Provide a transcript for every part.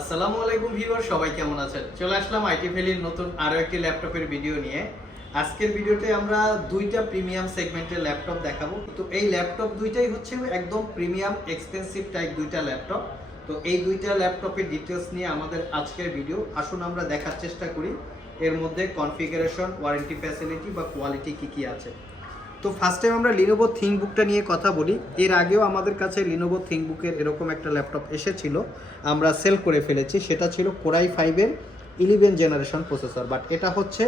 আসসালামু আলাইকুম ভিউয়ার, সবাই কেমন আছেন? চলে আসলাম আইটি ভ্যালির নতুন আরো একটি ল্যাপটপের ভিডিও নিয়ে। আজকের ভিডিওতে আমরা দুইটা প্রিমিয়াম সেগমেন্টের ল্যাপটপ দেখাবো। তো এই ল্যাপটপ দুইটাই হচ্ছে একদম প্রিমিয়াম এক্সপেন্সিভ টাইপ দুইটা ল্যাপটপ। তো এই দুইটা ল্যাপটপের ডিটেলস নিয়ে আমাদের আজকের ভিডিও। আসুন আমরা দেখার চেষ্টা করি এর মধ্যে কনফিগারেশন, ওয়ারেন্টি ফ্যাসিলিটি বা কোয়ালিটি কি আছে। তো ফার্স্ট টাইম আমরা লিনোভো থিংকবুকটা নিয়ে কথা বলি। এর আগেও আমাদের কাছে লিনোভো থিংকবুকের এরকম একটা ল্যাপটপ এসেছিল, আমরা সেল করে ফেলেছি। সেটা ছিল কোরাই 5-এর 11 জেনারেশন প্রসেসর, বাট এটা হচ্ছে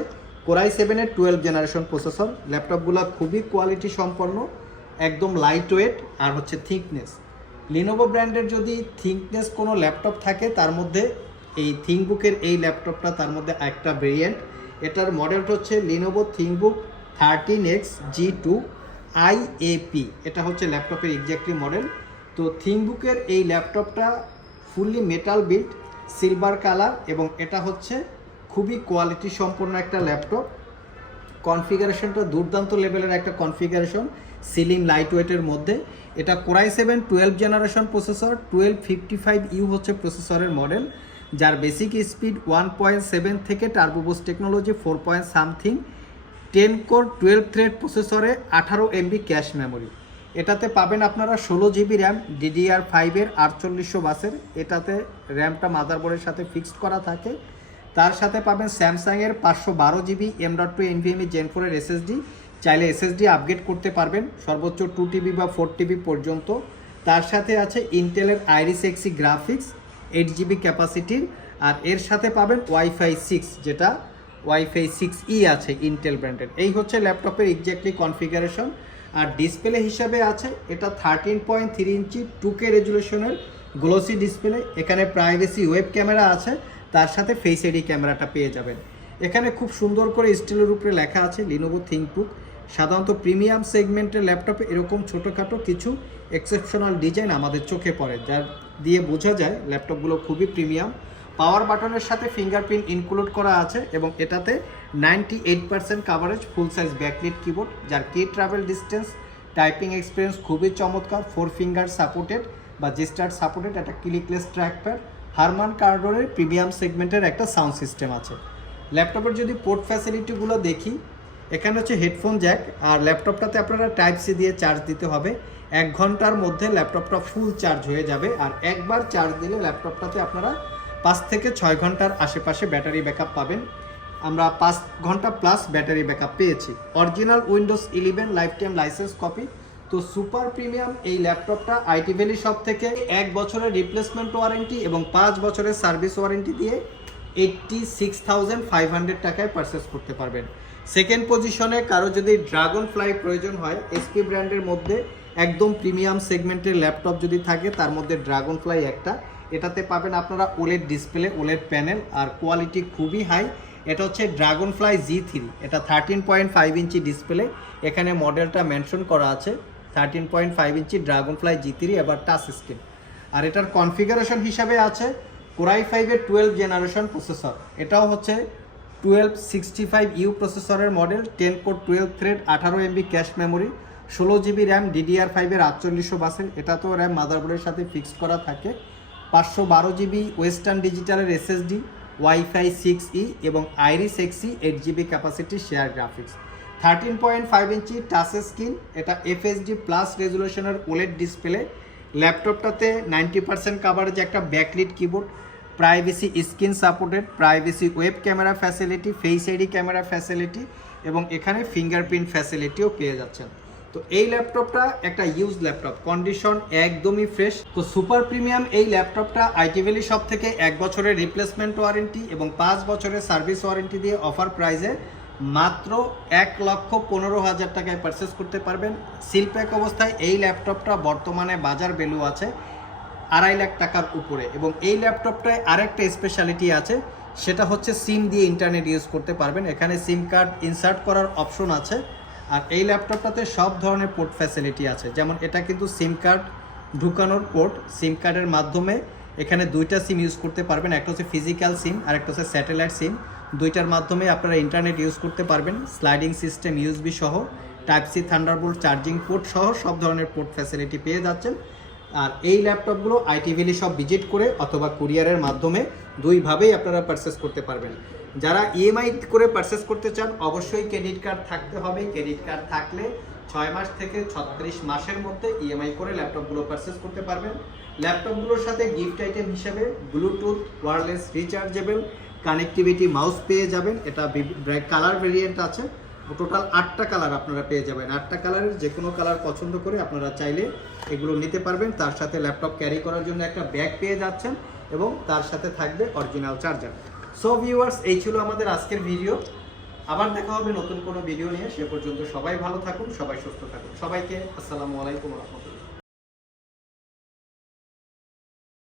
কোরাই 7-এর 12 জেনারেশন প্রসেসর। ল্যাপটপগুলো খুবই কোয়ালিটি সম্পন্ন, একদম লাইট ওয়েট আর হচ্ছে থিকনেস। লিনোভো ব্র্যান্ডের যদি থিকনেস কোনো ল্যাপটপ থাকে তার মধ্যে এই থিংকবুকের এই ল্যাপটপটা তার মধ্যে একটা ভেরিয়েন্ট। এটার মডেলটা হচ্ছে লিনোভো থিংকবুক 13X G2 IAP। এটা হচ্ছে ল্যাপটপের এক্স্যাক্টলি মডেল। তো থিংকবুকের এই ল্যাপটপটা fully metal build, silver colour, এবং এটা হচ্ছে খুবই কোয়ালিটি সম্পন্ন একটা ল্যাপটপ। কনফিগারেশনটা দুর্দান্ত লেভেলের একটা কনফিগারেশন, সিলিম লাইট ওয়েটের মধ্যে। এটা কোরাই 7 12 জেনারেশন প্রসেসর, 1255U হচ্ছে প্রসেসরের মডেল, যার বেসিক স্পিড 1.7 থেকে turbo boost technology 4 point something, 10 core 12 thread প্রসেসরে 18 MB ক্যাশ মেমোরি। এটাতে পাবেন আপনারা 16 GB র্যাম DDR5-এর 4800 বাসের। এটাতে র্যামটা মাদারবোর্ডের সাথে ফিক্সড করা থাকে। তার সাথে পাবেন স্যামসাংয়ের 512 GB M.2 NVMe Gen 4-এর SSD। চাইলে SSD আপগ্রেড করতে পারবেন সর্বোচ্চ 2 TB বা 4 TB পর্যন্ত। তার সাথে আছে ইন্টেলের আইরিস এক্সি গ্রাফিক্স 8 GB ক্যাপাসিটির। আর এর সাথে পাবেন ওয়াইফাই 6, যেটা ওয়াইফাই 6E আছে ইন্টেল ব্র্যান্ডের। এই হচ্ছে ল্যাপটপের এক্স্যাক্টলি কনফিগারেশন। আর ডিসপ্লে হিসাবে আছে এটা 13.3 ইঞ্চি 2K রেজুলেশনের গ্লোসি ডিসপ্লে। এখানে প্রাইভেসি ওয়েব ক্যামেরা আছে, তার সাথে ফেস আইডি ক্যামেরাটা পেয়ে যাবেন। এখানে খুব সুন্দর করে স্টিলের উপরে লেখা আছে লিনোভো থিংকবুক। সাধারণত প্রিমিয়াম সেগমেন্টের ল্যাপটপে এরকম ছোটোখাটো কিছু এক্সেপশনাল ডিজাইন আমাদের চোখে পড়ে, যার দিয়ে বোঝা যায় ল্যাপটপগুলো খুবই প্রিমিয়াম। পাওয়ার বাটনের সাথে ফিঙ্গারপ্রিন্ট ইনক্লুড করা আছে, এবং এটাতে 98% কাভারেজ, ফুল সাইজ ব্যাকলিট কিবোর্ড, যার কি ট্রাভেল ডিস্টেন্স টাইপিং এক্সপিরিয়েন্স খুবই চমৎকার। 4 ফিঙ্গার সাপোর্টেড বা জেস্টার সাপোর্টেড একটা ক্লিকলেস ট্র্যাকপ্যাড। হারমান কার্ডোরের প্রিমিয়াম সেগমেন্টের একটা সাউন্ড সিস্টেম আছে। ল্যাপটপের যদি পোর্ট ফ্যাসিলিটিগুলো দেখি, এখানে হচ্ছে হেডফোন জ্যাক, আর ল্যাপটপটাতে আপনারা টাইপ সি দিয়ে চার্জ দিতে হবে। 1 ঘন্টার মধ্যে ল্যাপটপটা ফুল চার্জ হয়ে যাবে। আর একবার চার্জ দিলে ল্যাপটপটাতে আপনারা 5 থেকে 6 ঘন্টার আশেপাশে ব্যাটারি ব্যাকআপ পাবেন। আমরা 5 ঘন্টা প্লাস ব্যাটারি ব্যাকআপ পেয়েছি। Original Windows 11 life time licence copy. তো সুপার প্রিমিয়াম এই ল্যাপটপটা আইটি ভ্যালি শপ থেকে 1 বছরের রিপ্লেসমেন্ট ওয়ারেন্টি এবং 5 বছরের সার্ভিস ওয়ারেন্টি দিয়ে 86,500 টাকায় পারচেস করতে পারবেন। সেকেন্ড পজিশনে কারো যদি ড্রাগন ফ্লাই প্রয়োজন হয়, এসপি ব্র্যান্ডের মধ্যে একদম প্রিমিয়াম সেগমেন্টের ল্যাপটপ যদি থাকে তার মধ্যে ড্রাগন ফ্লাই একটা। এটাতে পাবেন আপনারা ওলেড ডিসপ্লে, ওলেড প্যানেল, আর কোয়ালিটি খুবই হাই। এটা হচ্ছে ড্রাগন ফ্লাই G3। এটা 13.5 ইঞ্চি ডিসপ্লে, এখানে মডেলটা মেনশন করা আছে 13.5 ইঞ্চি ড্রাগন ফ্লাই G3, এবার টাচ স্ক্রিন। আর এটার কনফিগারেশন হিসাবে আছে কোরাই 5-এর 12 জেনারেশন প্রসেসর। এটাও হচ্ছে 1265U প্রসেসরের model, 10 core 12 thread, 18 MB cache memory, 16 GB RAM DDR5-এর 4800 বাসের। এটা তো র্যাম মাদারবোর্ডের সাথে ফিক্সড করা থাকে। 512 GB ওয়েস্টার্ন ডিজিটালের SSD, ওয়াইফাই 6E এবং Iris Xe 8 GB capacity share graphics. 13.5 inch touch screen, এটা FHD প্লাস রেজুলেশনের ওলেড ডিসপ্লে। ল্যাপটপটাতে 90% কাভারেজ একটা backlit keyboard, privacy screen supported, privacy web camera facility, face ID camera facility, এবং এখানে fingerprint ফ্যাসিলিটিও পেয়ে যাচ্ছেন। তো এই ল্যাপটপটা একটা ইউজ ল্যাপটপ, কন্ডিশন একদমই ফ্রেশ। তো সুপার প্রিমিয়াম এই ল্যাপটপটা আইটি ভ্যালি শপ থেকে 1 বছরের রিপ্লেসমেন্ট ওয়ারেন্টি এবং 5 বছরের সার্ভিস ওয়ারেন্টি দিয়ে অফার প্রাইসে মাত্র 1,15,000 টাকায় পারচেস করতে পারবেন। সিলপ্যাক অবস্থায় এই ল্যাপটপটা বর্তমানে বাজার ভ্যালু আছে 2.5 লাখ টাকার উপরে। এবং এই ল্যাপটপটায় আরেকটা স্পেশালিটি আছে, সেটা হচ্ছে সিম দিয়ে ইন্টারনেট ইউজ করতে পারবেন। এখানে সিম কার্ড ইনসার্ট করার অপশন আছে। আর এই ল্যাপটপটাতে সব ধরনের পোর্ট ফ্যাসিলিটি আছে, যেমন এটা কিন্তু সিম কার্ড ঢুকানোর পোর্ট। সিম কার্ডের মাধ্যমে এখানে 2টা সিম ইউজ করতে পারবেন, একটা হচ্ছে ফিজিক্যাল সিম আর একটা হচ্ছে স্যাটেলাইট সিম। 2টার মাধ্যমে আপনারা ইন্টারনেট ইউজ করতে পারবেন। স্লাইডিং সিস্টেম USB সহ, type C thunderbolt charging port সহ সব ধরনের পোর্ট ফ্যাসিলিটি পেয়ে যাচ্ছেন। আর এই ল্যাপটপগুলো আইটি ভ্যালি সব ভিজিট করে অথবা কুরিয়ারের মাধ্যমে দুইভাবেই আপনারা পারচেস করতে পারবেন। যারা ইএমআই করে পারচেস করতে চান অবশ্যই ক্রেডিট কার্ড থাকতে হবে। ক্রেডিট কার্ড থাকলে 6 মাস থেকে 36 মাসের মধ্যে ইএমআই করে ল্যাপটপগুলো পারচেস করতে পারবেন। ল্যাপটপগুলোর সাথে গিফট আইটেম হিসেবে Bluetooth, wireless rechargeable, connectivity mouse পেয়ে যাবেন। এটা কালার ভেরিয়েন্ট আছে, টোটাল 8টা কালার আপনারা পেয়ে যাবেন। 8টা কালারের যে কোনো কালার পছন্দ করে আপনারা চাইলে এগুলো নিতে পারবেন। তার সাথে ল্যাপটপ ক্যারি করার জন্য একটা ব্যাগ পেয়ে যাচ্ছেন এবং তার সাথে থাকবে অরিজিনাল চার্জার। সো ভিউয়ার্স, এই ছিল আমাদের আজকের ভিডিও। আবার দেখা হবে নতুন কোনো ভিডিও নিয়ে। সে পর্যন্ত সবাই ভালো থাকুন, সবাই সুস্থ থাকুন। সবাইকে আসসালামু আলাইকুম রহমতুল্লাহ।